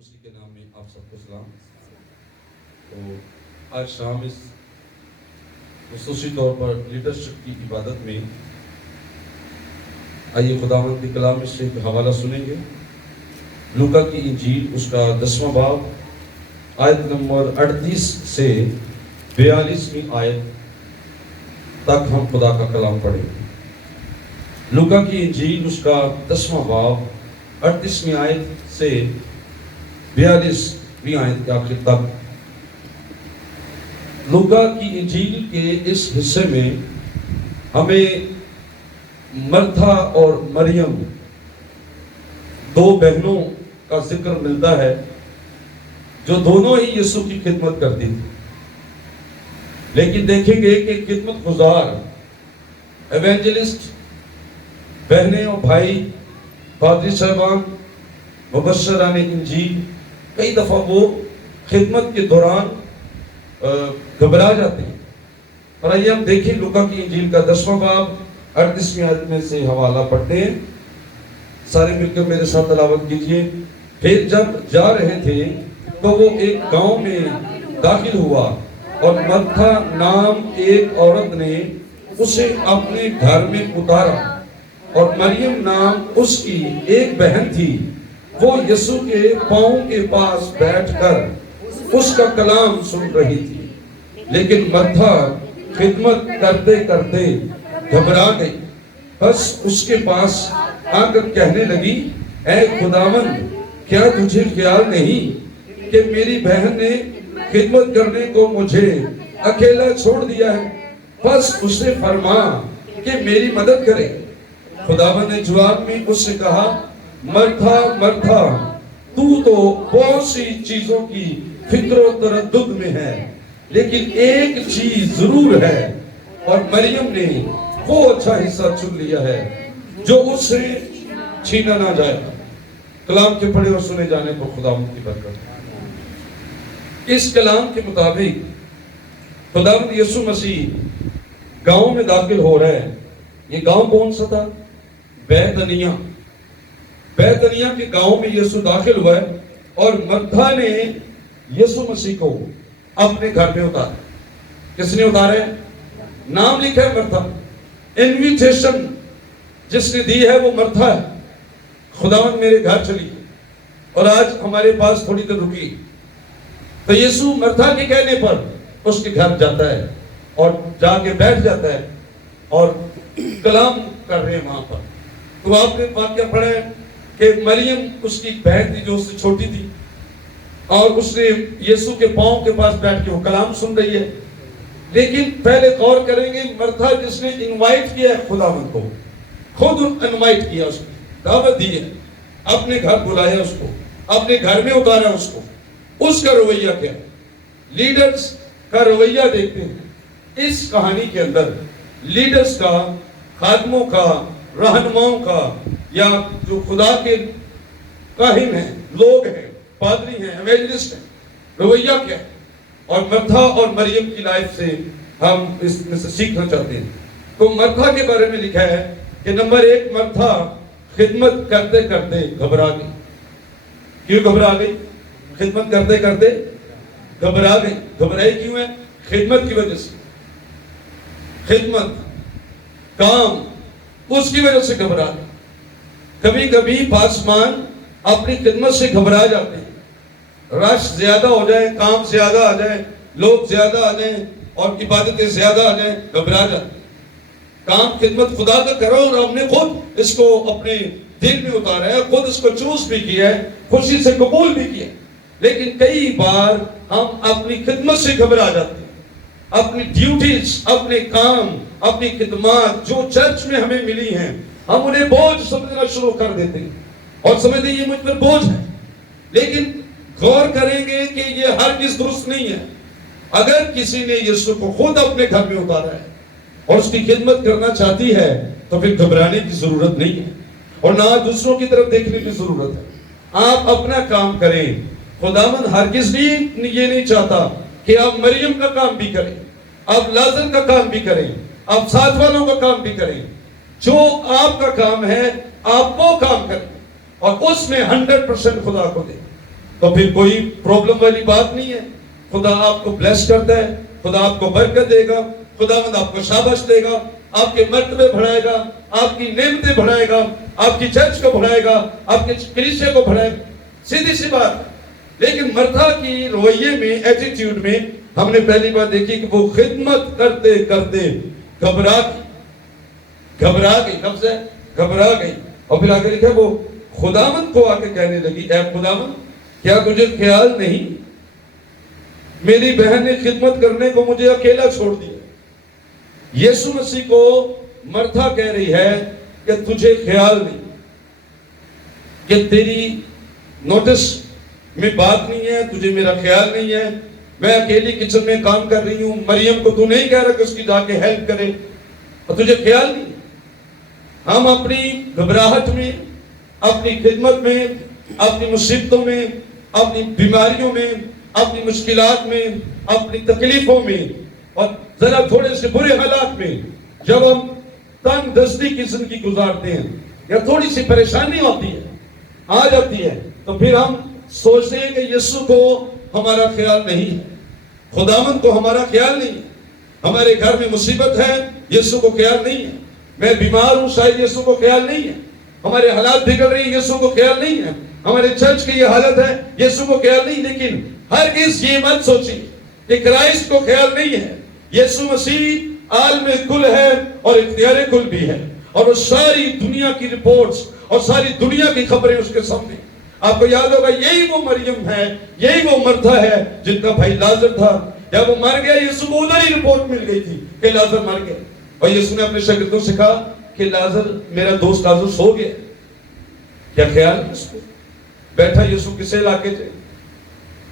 مسیح کے نام میں آپ سب کو سلام۔ تو آج شام اس خصوصی طور پر لیڈرشپ کی عبادت میں آئیے خداوند کے کلام میں سے ایک حوالہ سنیں گے۔ لوکا کی انجیل اس کا 10واں باب آیت نمبر 38 سے 42ویں آیت تک ہم خدا کا کلام پڑھیں گے۔ لوکا کی انجیل اس کا 10واں باب 38ویں آیت سے 42ویں آیت کے آخر تک۔ لوکا کی انجیل کے اس حصے میں ہمیں مرتھا اور مریم دو بہنوں کا ذکر ملتا ہے جو دونوں ہی یسوع کی خدمت کرتی تھی، لیکن دیکھیں گے کہ خدمت گزار ایونجلسٹ بہنیں اور بھائی، پادری صاحبان، مبشران انجیل، کئی دفعہ وہ خدمت کے دوران گھبرا جاتے ہیں۔ اور آئیے ہم دیکھیں لوکا کی انجیل کا 10واں باب 38ویں آیت میں سے حوالہ پڑھتے ہیں۔ سارے مل کر میرے ساتھ تلاوت کیجئے۔ پھر جب جا رہے تھے تو وہ ایک گاؤں میں داخل ہوا اور مرتھا نام ایک عورت نے اسے اپنے گھر میں اتارا، اور مریم نام اس کی ایک بہن تھی، وہ یسوع کے پاؤں کے پاس بیٹھ کر اس کا کلام سن رہی تھی۔ لیکن مرتھا خدمت کرتے کرتے گھبرا گئی، بس اس کے پاس آ کر کہنے لگی، اے خداوند، کیا تجھے خیال نہیں کہ میری بہن نے خدمت کرنے کو مجھے اکیلا چھوڑ دیا ہے؟ بس اسے فرما کہ میری مدد کرے۔ خداوند نے جواب میں اس سے کہا، مرتھا مرتھا، تو بہت سی چیزوں کی فکر و تردد میں ہے، لیکن ایک چیز ضرور ہے، اور مریم نے وہ اچھا حصہ چن لیا ہے جو اس سے چھینا نہ جائے۔ کلام کے پڑھے اور سنے جانے کو خداوند کی برکت۔ اس کلام کے مطابق خداوند یسوع مسیح گاؤں میں داخل ہو رہے ہیں۔ یہ گاؤں کون سا تھا؟ بیتنیہ۔ بیتنیہ کے گاؤں میں یسوع داخل ہوا ہے، اور مرتھا نے یسوع مسیح کو اپنے گھر میں اتارا۔ کس نے اتارا ہے؟ نام لکھا ہے مرتھا۔ انویٹیشن جس نے دی ہے وہ مرتھا ہے۔ خداوند میرے گھر چلی اور آج ہمارے پاس تھوڑی دیر رکی، تو یسوع مرتھا کے کہنے پر اس کے گھر جاتا ہے اور جا کے بیٹھ جاتا ہے اور کلام کر رہے ہیں وہاں پر۔ تو آپ نے واقعہ پڑھا ہے کہ مریم اس کی بہن تھی جو اس سے چھوٹی تھی، اور اس نے یسوع کے پاؤں کے پاس بیٹھ کے وہ کلام سن رہی ہے۔ لیکن پہلے غور کریں گے، مرتھا جس نے انوائٹ کیا ہے خداوند کو، خود انوائٹ کیا، اس کو دعوت دی ہے، اپنے گھر بلایا، اس کو اپنے گھر میں اتارا، اس کو، اس کا رویہ کیا ہے؟ لیڈرز کا رویہ دیکھتے ہیں اس کہانی کے اندر۔ لیڈرز کا، خادموں کا، رہنماؤں کا، یا جو خدا کے کاہن ہیں، لوگ ہیں، پادری ہیں، ایونجلسٹ ہیں، رویہ کیا ہے؟ اور مرتھا اور مریم کی لائف سے ہم اس میں سے سیکھنا چاہتے ہیں۔ تو مرتھا کے بارے میں لکھا ہے کہ نمبر 1، مرتھا خدمت کرتے کرتے گھبرا گئی۔ کیوں گھبرا گئی؟ خدمت کرتے کرتے گھبرا گئی۔ گھبرائی کیوں ہے؟ خدمت کی وجہ سے۔ خدمت، کام، اس کی وجہ سے گھبرا گئی۔ کبھی کبھی پاسمان اپنی خدمت سے گھبرا جاتے ہیں۔ رش زیادہ ہو جائے، کام زیادہ آ جائے، لوگ زیادہ آ جائیں اور عبادتیں زیادہ آ جائیں، گھبرا جاتے ہیں۔ کام خدمت خدا کا کرو، اور ہم نے خود اس کو اپنے دل میں اتارا ہے، خود اس کو چوز بھی کیا ہے، خوشی سے قبول بھی کیا ہے، لیکن کئی بار ہم اپنی خدمت سے گھبرا جاتے ہیں۔ اپنی ڈیوٹیز، اپنے کام، اپنی خدمات جو چرچ میں ہمیں ملی ہیں، ہم انہیں بوجھ سمجھنا شروع کر دیتے ہیں اور سمجھتے ہیں یہ مجھ پر بوجھ ہے۔ لیکن غور کریں گے کہ یہ ہرگز درست نہیں ہے۔ اگر کسی نے یسوع کو خود اپنے گھر میں اتارا ہے اور اس کی خدمت کرنا چاہتی ہے تو پھر گھبرانے کی ضرورت نہیں ہے، اور نہ دوسروں کی طرف دیکھنے کی ضرورت ہے۔ آپ اپنا کام کریں۔ خداوند ہرگز یہ نہیں چاہتا کہ آپ مریم کا کام بھی کریں، آپ لازر کا کام بھی کریں، آپ ساتھ والوں کا کام بھی کریں۔ جو آپ کا کام ہے آپ وہ کام کریں اور اس میں 100% خدا کو دیں۔ تو پھر کوئی پرابلم والی بات نہیں ہے. خدا آپ کو بلیس کرتا ہے, خدا آپ کو برکت دے گا, خداوند آپ کو شاباش دے گا, آپ کے مرتبے بڑھائے گا, آپ کی نعمتیں بڑھائے گا, آپ کی چرچ کو بڑھائے گا, آپ کے کلیسیا کو بڑھائے گا. سیدھی سی بات. لیکن مرتھا کی رویے میں, ایٹیٹیوڈ میں ہم نے پہلی بار دیکھی کہ وہ خدمت کرتے کرتے گھبرا گئی. لفظ ہے گھبرا گئی. اور پھر آگے لکھا وہ خداوند کو آ کے کہنے لگی, اے خداوند کیا تجھے خیال نہیں میری بہن نے خدمت کرنے کو مجھے اکیلا چھوڑ دیا. یسوع مسیح کو مرتھا کہہ رہی ہے کہ تجھے خیال نہیں, کہ تیری نوٹس میں بات نہیں ہے, تجھے میرا خیال نہیں ہے, میں اکیلی کچن میں کام کر رہی ہوں, مریم کو تو نہیں کہہ رہا کہ اس کی جا کے ہیلپ کرے, اور تجھے خیال نہیں. ہم اپنی گھبراہٹ میں, اپنی خدمت میں, اپنی مصیبتوں میں, اپنی بیماریوں میں, اپنی مشکلات میں, اپنی تکلیفوں میں, اور ذرا تھوڑے سے برے حالات میں جب ہم تنگ دستی کی زندگی گزارتے ہیں یا تھوڑی سی پریشانی ہوتی ہے, آ جاتی ہے, تو پھر ہم سوچتے ہیں کہ یسوع کو ہمارا خیال نہیں ہے, خداوند کو ہمارا خیال نہیں ہے, ہمارے گھر میں مصیبت ہے, یسوع کو خیال نہیں ہے, میں بیمار ہوں, شاید یسوع کو خیال نہیں ہے, ہمارے حالات بگڑ رہی ہیں, یسوع کو خیال نہیں ہے, ہمارے چرچ کی یہ حالت ہے, یسوع کو خیال نہیں. لیکن ہرگز یہ مت سوچیں کہ کرائسٹ کو خیال نہیں ہے. یسوع مسیح عالم کل ہے اور اختیار کل بھی ہے, اور وہ ساری دنیا کی رپورٹس اور ساری دنیا کی خبریں اس کے سامنے. آپ کو یاد ہوگا یہی وہ مریم ہے, یہی وہ مرتھا ہے جن کا بھائی لازر تھا. جب وہ مر گیا یسوع کو ادھر ہی رپورٹ مل گئی تھی کہ لازر مر گیا, اور یسوع نے اپنے شاگردوں سے کہا کہ لازر, میرا دوست لازر سو گیا. کیا خیال ہے اس کو؟ بیٹھا یسوع کسے علاقے سے؟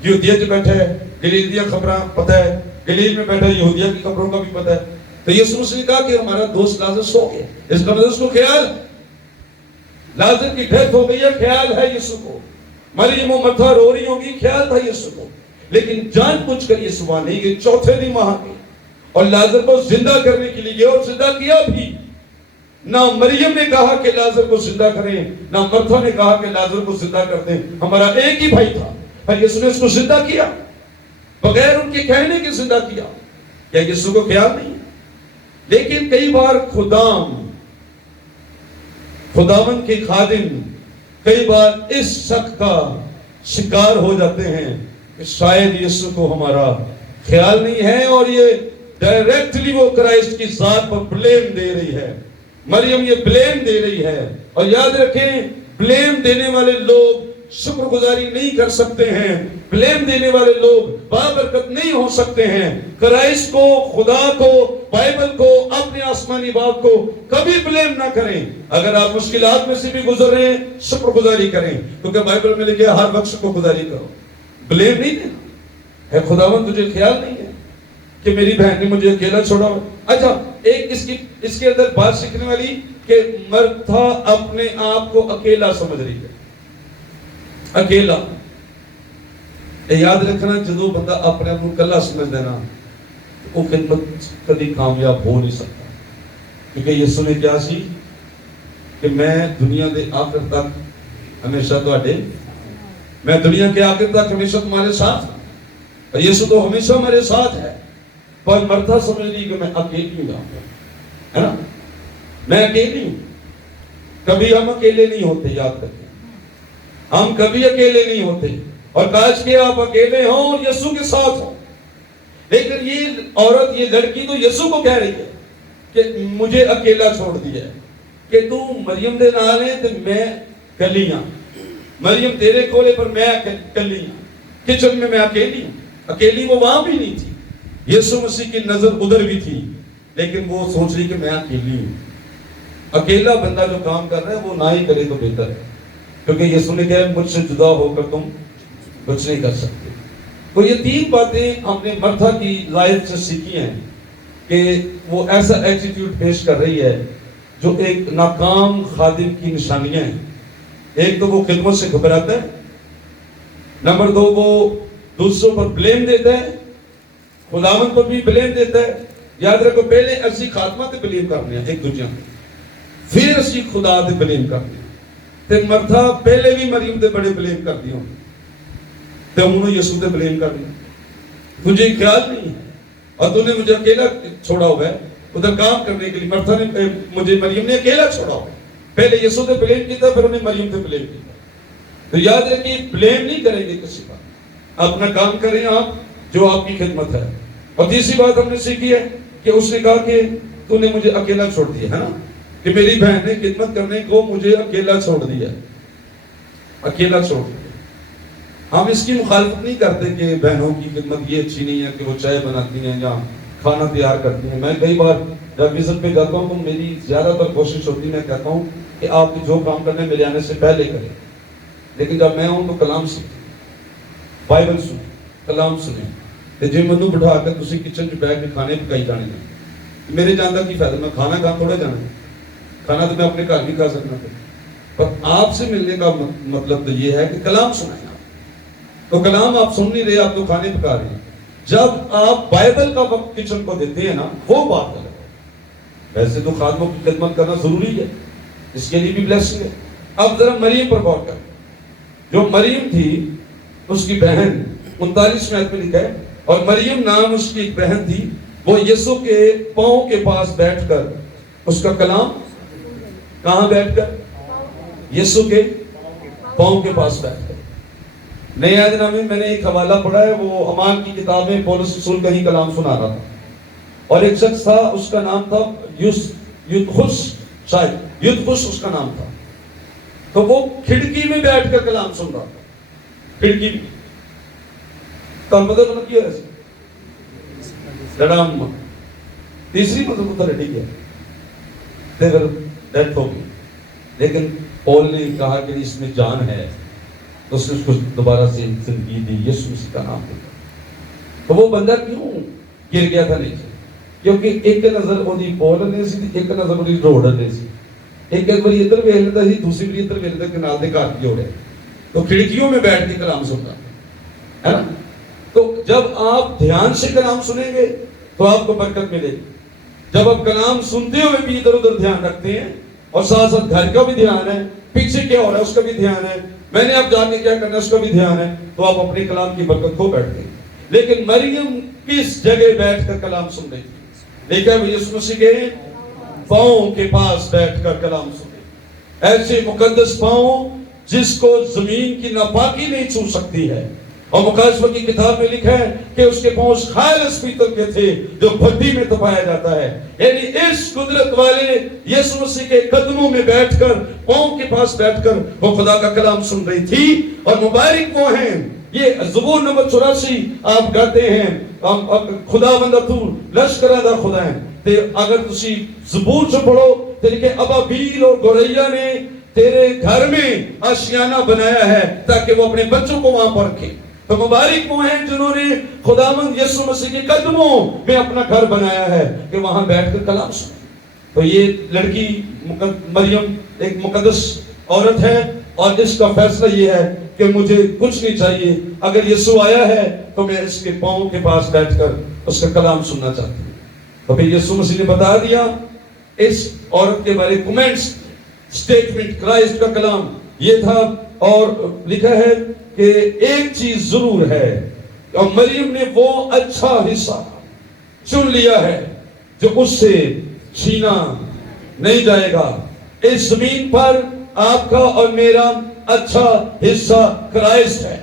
یہودیہ سے بیٹھا ہے, گلیل دیا خبراں پتہ ہے, گلیل میں بیٹھا یہودیہ کی خبروں کا بھی پتہ ہے. تو یسوع نے کہا کہ ہمارا دوست لازر سو گیا. اس کا مطلب اس کو خیال, لازر کی ڈیتھ ہو گئی ہے, خیال ہے یسوع کو. مریم و مرتھا رو رہی ہوگی, خیال تھا یسوع کو. لیکن جان بوجھ کر یسوع وہاں نہیں گئے, چوتھے دن وہاں گئے اور لازر کو زندہ کرنے کے لیے گئے, اور زندہ کیا بھی. نہ مریم نے کہا کہ لازر کو زندہ کریں, نہ مرتھا نے کہا کہ لازر کو زندہ کر دیں, ہمارا ایک ہی بھائی تھا, اور یسوع نے اس کو زندہ کیا بغیر ان کے کہنے کے زندہ کیا. کیا یسوع کو خیال نہیں؟ لیکن کئی بار خداوند کے خادم کئی بار اس شک کا شکار ہو جاتے ہیں کہ شاید یسوع کو ہمارا خیال نہیں ہے, اور یہ ڈائریکٹلی وہ کرائسٹ کی ذات پر بلیم دے رہی ہے. مریم یہ بلیم دے رہی ہے, اور یاد رکھیں بلیم دینے والے لوگ شکر گزاری نہیں کر سکتے ہیں, بلیم دینے والے لوگ بابرکت نہیں ہو سکتے ہیں. کرائسٹ کو, خدا کو, بائبل کو, اپنے آسمانی باپ کو کبھی بلیم نہ کریں. اگر آپ مشکلات میں سے بھی گزر رہے ہیں, شکر گزاری کریں, کیونکہ بائبل میں لکھا ہے ہر وقت شکر گزاری کرو, بلیم نہیں دینا. ہے خداوند تجھے خیال نہیں ہے کہ میری بہن نے مجھے اکیلا چھوڑا ہو؟ اچھا, ایک اس کے اندر بات سیکھنے والی کہ مرتھا اپنے آپ کو اکیلا سمجھ رہی ہے, اکیلا. یاد رکھنا, جدو بندہ اپنے آپ کو اکیلا سمجھ دینا, وہ خدمت کبھی کامیاب ہو نہیں سکتا. کیونکہ یسوع نے کیا سی کہ میں دنیا دے آخر تک ہمیشہ میں دنیا کے آخر تک ہمیشہ تمہارے ساتھ ہوں. اور یسوع تو ہمیشہ میرے ساتھ ہے. پر مرتھا سمجھ لی کہ میں اکیلی ہوں, ہے نا, میں اکیلی ہوں. کبھی ہم اکیلے نہیں ہوتے, یاد رکھیں, ہم کبھی اکیلے نہیں ہوتے. اور کاش کہ آپ اکیلے ہوں اور یسوع کے ساتھ ہوں. لیکن یہ عورت, یہ لڑکی تو یسوع کو کہہ رہی ہے کہ مجھے اکیلا چھوڑ دیا ہے, کہ تو مریم دے نال ہے تے میں کلی ہاں, مریم تیرے کولے پر میں کلی ہاں, کچن میں اکیلی ہوں. اکیلی وہ وہاں بھی نہیں تھی, یسوع مسیح کی نظر ادھر بھی تھی, لیکن وہ سوچ رہی کہ میں اکیلی ہوں. اکیلا بندہ جو کام کر رہا ہے وہ نہ ہی کرے تو بہتر ہے, کیونکہ یسوع نے کہا مجھ سے جدا ہو کر تم کچھ نہیں کر سکتے. تو یہ تین باتیں ہم نے مرتھا کی لائف سے سیکھی ہیں کہ وہ ایسا ایٹیٹیوڈ پیش کر رہی ہے جو ایک ناکام خادم کی نشانیاں ہیں. ایک تو وہ خدمت سے گھبراتا ہے, نمبر دو وہ دوسروں پر بلیم دیتا ہے, خداوند پر بھی بلیم دیتا ہے. یاد رکھو, پہلے اسی خاتمہ تے بلیم کرنے ہیں ایک دوجے میں, پھر اسی خدا تے بلیم کرنے ہیں. تے مرتھا پہلے بھی مریم تے بڑے بلیم کر دی ہوں, تو انہوں نے یسوع تے بلیم کر دیا، تجھے خیال نہیں ہے اور تو نے مجھے اکیلا چھوڑا ہوا ہے ادھر کام کرنے کے لیے. مرتھا نے مجھے مریم نے اکیلا چھوڑا ہوا ہے. پہلے یسوع تے بلیم کیا پھر انہیں مریم تے بلیم کیا. تو یاد رکھیے بلیم نہیں کریں گے کسی پر، اپنا کام کریں آپ جو آپ کی خدمت ہے. اور تیسری بات ہم نے سیکھی ہے کہ اس نے کہا کہ تو نے مجھے اکیلا چھوڑ دیا ہے نا، کہ میری بہن نے خدمت کرنے کو مجھے اکیلا چھوڑ دیا، اکیلا چھوڑ دیا. ہم اس کی مخالفت نہیں کرتے کہ بہنوں کی خدمت یہ اچھی نہیں ہے کہ وہ چائے بناتی ہیں یا کھانا تیار کرتی ہیں. میں کئی بار جب وزٹ پہ جاتا ہوں تو میری زیادہ تر کوشش ہوتی ہے، میں کہتا ہوں کہ آپ جو کام کرنے میرے آنے سے پہلے کریں. لیکن جب میں ہوں تو کلام سیکھیں، بائبل سنیں، کلام سنیں. تے جے منو بٹھا کے تسی کچن چ بیٹھ کے کھانے پکائی جانے ہیں، میرے جاندا کی فائدہ؟ میں کھانا کھا تھوڑا جانا ہے، کھانا تو میں اپنے گھر بھی کھا سکنا تھا. پر آپ سے ملنے کا مطلب تو یہ ہے کہ کلام سنائیں. تو کلام آپ سن نہیں رہے، آپ تو کھانے پکا رہے ہیں. جب آپ بائبل کا وقت کچن کو دیتے ہیں نا، وہ بات الگ ہے. ویسے تو خادموں کی خدمت کرنا ضروری ہے، اس کے لیے بھی بلیسنگ ہے. اب ذرا مریم پر غور کریں. جو مریم تھی اس کی بہن 39 آیت میں لکھا ہے، اور مریم نام اس کی ایک بہن تھی، وہ یسوع کے پاؤں کے پاس بیٹھ کر اس کا کلام، کہاں بیٹھ کر؟ یسوع کے پاؤں کے پاس بیٹھ کر. نئے عہد نامے میں نے ایک حوالہ پڑھا ہے، وہ اعمال کی کتاب میں پولس رسول کا ہی کلام سنا رہا تھا، اور ایک شخص تھا اس کا نام تھا یدخس، شاید یدخس اس کا نام تھا. تو وہ کھڑکی میں بیٹھ کر کلام سن رہا تھا، کھڑکی میں. تو مطلب کیا ہے لڑام. تیسری مطلب تو ریڈی کیا ڈیتھ ہو گئی. لیکن پول نے کہا کہ اس میں جان ہے، تو اس نے اس کو دوبارہ سے زندگی دی، یسوع مسیح کا نام دیا. تو وہ بندہ کیوں گر گیا تھا نیچے؟ کیونکہ ایک نظر وہی پول نے سی، ایک نظر وہی روڈ نے سی. ایک باری ادھر ویکھ لیتا سی، دوسری باری ادھر ویکھ لیتا کہ نال دے گھر کی ہو رہا ہے. تو کھڑکیوں میں بیٹھ کے کلام سنتا ہے نا. تو جب آپ دھیان سے کلام سنیں گے تو آپ کو برکت ملے گی. جب آپ کلام سنتے ہوئے بھی ادھر ادھر دھیان رکھتے ہیں، اور ساتھ ساتھ گھر کا بھی دھیان ہے، پیچھے کیا ہو رہا ہے اس کا بھی دھیان ہے، میں نے اب جا کے کیا کرنا ہے اس کا بھی دھیان ہے، تو آپ اپنے کلام کی برکت کو بیٹھتے ہیں. لیکن مریم کس جگہ بیٹھ کر کلام سن رہی تھی؟ دیکھا وہ یسوع مسیح کے پاؤں کے پاس بیٹھ کر کلام سن رہی. ایسے مقدس پاؤں جس کو زمین کی ناپاکی نہیں چھو سکتی ہے. اور مکاشفہ کی کتاب میں لکھا ہے کہ اس کے پاؤں خالص پیتل کے تھے جو بھٹی میں تپایا جاتا ہے. یعنی اس قدرت والے یسوع مسیح کے قدموں میں بیٹھ کر، پاؤں کے پاس بیٹھ کر وہ خدا کا کلام سن رہی تھی. اور مبارک وہ ہیں، یہ زبور نمبر 84 آپ گاتے ہیں، خدا بندہ تو لشکراں دا خدا ہے. تے اگر تسی زبور سے پڑھو تے لکھے ابابیل اور گوریا نے تیرے گھر میں آشیانہ بنایا ہے تاکہ وہ اپنے بچوں کو وہاں پر رکھے. تو مبارک وہ ہیں جنہوں نے خداوند یسوع مسیح کے قدموں میں اپنا گھر بنایا ہے کہ وہاں بیٹھ کر کلام سنیں. تو یہ لڑکی مریم ایک مقدس عورت ہے، اور اس کا فیصلہ یہ ہے کہ مجھے کچھ نہیں چاہیے، اگر یسوع آیا ہے تو میں اس کے پاؤں کے پاس بیٹھ کر اس کا کلام سننا چاہتی ہوں. تو پھر یسوع مسیح نے بتا دیا اس عورت کے بارے کمنٹس، سٹیٹمنٹ کرائسٹ کا کلام یہ تھا. اور لکھا ہے کہ ایک چیز ضرور ہے، اور مریم نے وہ اچھا حصہ چن لیا ہے جو اس سے چھینا نہیں جائے گا. اس زمین پر آپ کا اور میرا اچھا حصہ کرائسٹ ہے.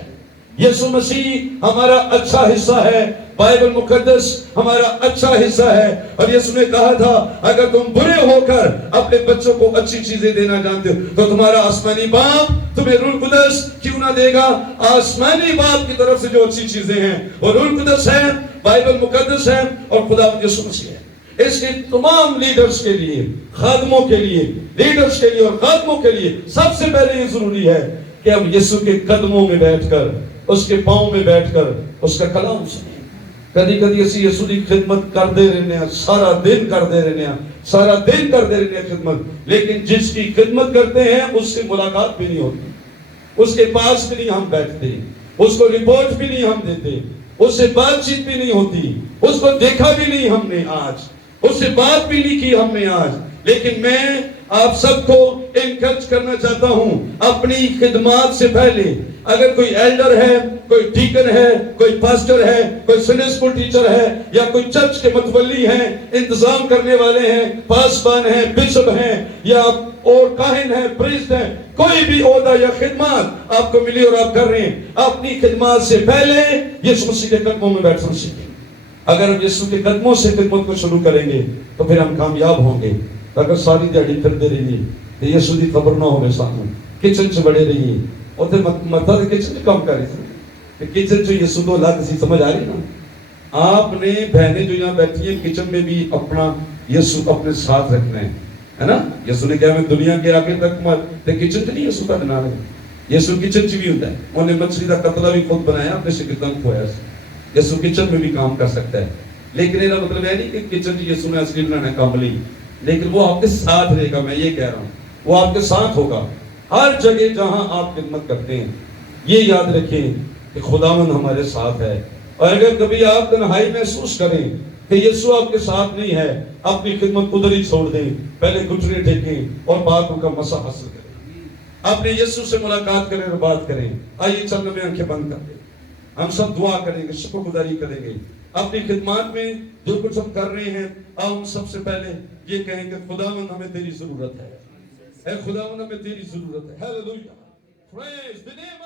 یسوع مسیح ہمارا اچھا حصہ ہے، بائبل مقدس ہمارا اچھا حصہ ہے. اور یسوع نے کہا تھا اگر تم برے ہو کر اپنے بچوں کو اچھی چیزیں دینا جانتے ہو تو تمہارا آسمانی باپ تمہیں روح القدس کیوں نہ دے گا. آسمانی باپ کی طرف سے جو اچھی چیزیں ہیں اور روح القدس ہے، بائبل مقدس ہے، اور خدا یسوع مسیح ہے. اس کے تمام لیڈرز کے لیے، خادموں کے لیے، لیڈرز کے لیے اور خادموں کے لیے سب سے پہلے یہ ضروری ہے کہ ہم یسوع کے قدموں میں بیٹھ کر، اس کے پاؤں میں بیٹھ کر اس کا کلام سنیں. کدی کدی اسی یسوع کی خدمت کرتے رہنے ہیں، سارا دن کرتے رہنے ہیں، سارا دن کرتے رہنے ہیں خدمت، لیکن جس کی خدمت کرتے ہیں اس سے ملاقات بھی نہیں ہوتی، اس کے پاس بھی نہیں ہم بیٹھتے، اس کو رپورٹ بھی نہیں ہم دیتے، اس سے بات چیت بھی نہیں ہوتی، اس کو دیکھا بھی نہیں ہم نے آج، اس سے بات بھی نہیں کی ہم نے آج. لیکن میں آپ سب کو انکرج کرنا چاہتا ہوں اپنی خدمات سے پہلے اگر کوئی ایلڈر ہے، کوئی ڈیکن ہے، کوئی پاسٹر ہے، کوئی سنڈے اسکول ٹیچر ہے، یا کوئی چرچ کے متولی ہیں، انتظام کرنے والے ہیں، پاسبان ہیں، بشپ ہیں، یا اور کاہن ہیں، پریسٹ ہیں، کوئی بھی عہدہ یا خدمات آپ کو ملی اور آپ کر رہے ہیں، اپنی خدمات سے پہلے یسوع مسیح کے قدموں میں بیٹھنا سیکھیں۔ اگر ہم یسوع کے قدموں سے خدمت کو شروع کریں گے تو پھر ہم کامیاب ہوں گے۔ اگر ساری دیہڑی پھرتے رہیے تو یسوع کی خبر نہ ہونے سامنے کچن سے بڑے رہیے اور پھر مطلب کچن کام کر رہی کچن سے یسوع تو الگ سی سمجھ آ رہی نا۔ آپ نے بہنیں جو یہاں بیٹھی ہیں کچن میں بھی اپنا یسوع اپنے ساتھ رکھنا ہے نا۔ یسوع نے کہا میں دنیا کے آگے تک تے کچن تو نہیں یسوع کا بنا رہے، یسوع کچن چ بھی ہوتا ہے۔ انہیں مچھلی کا قتلہ بھی خود بنایا، اپنے شاگردان کو کھوایا۔ یسوع کچن میں بھی کام کر سکتا ہے، لیکن یہ مطلب ہے نہیں کہ کچن یسوع نے اصلی بنانا ہے کام لی، لیکن وہ آپ کے ساتھ رہے گا۔ میں یہ کہہ رہا ہوں وہ آپ کے ساتھ ہوگا ہر جگہ جہاں آپ خدمت کرتے ہیں۔ یہ یاد رکھیں کہ خداوند ہمارے ساتھ ہے، اور اگر کبھی آپ تنہائی محسوس کریں کہ یسوع آپ کے ساتھ نہیں ہے، اپنی خدمت ادھر ہی چھوڑ دیں، پہلے گھٹنے ٹیکیں اور پاک کا مسا حاصل کریں، اپنے یسوع سے ملاقات کریں اور بات کریں۔ آئیے چند میں آنکھیں بند کر دیں، ہم سب دعا کریں گے، شکر گزاری کریں گے اپنی خدمات میں جو کچھ ہم کر رہے ہیں۔ ہم سب سے پہلے یہ کہیں کہ خداوند ہمیں تیری ضرورت ہے، اے خداوند ہمیں تیری ضرورت ہے۔ ہیلیلویا، پریز دی نیم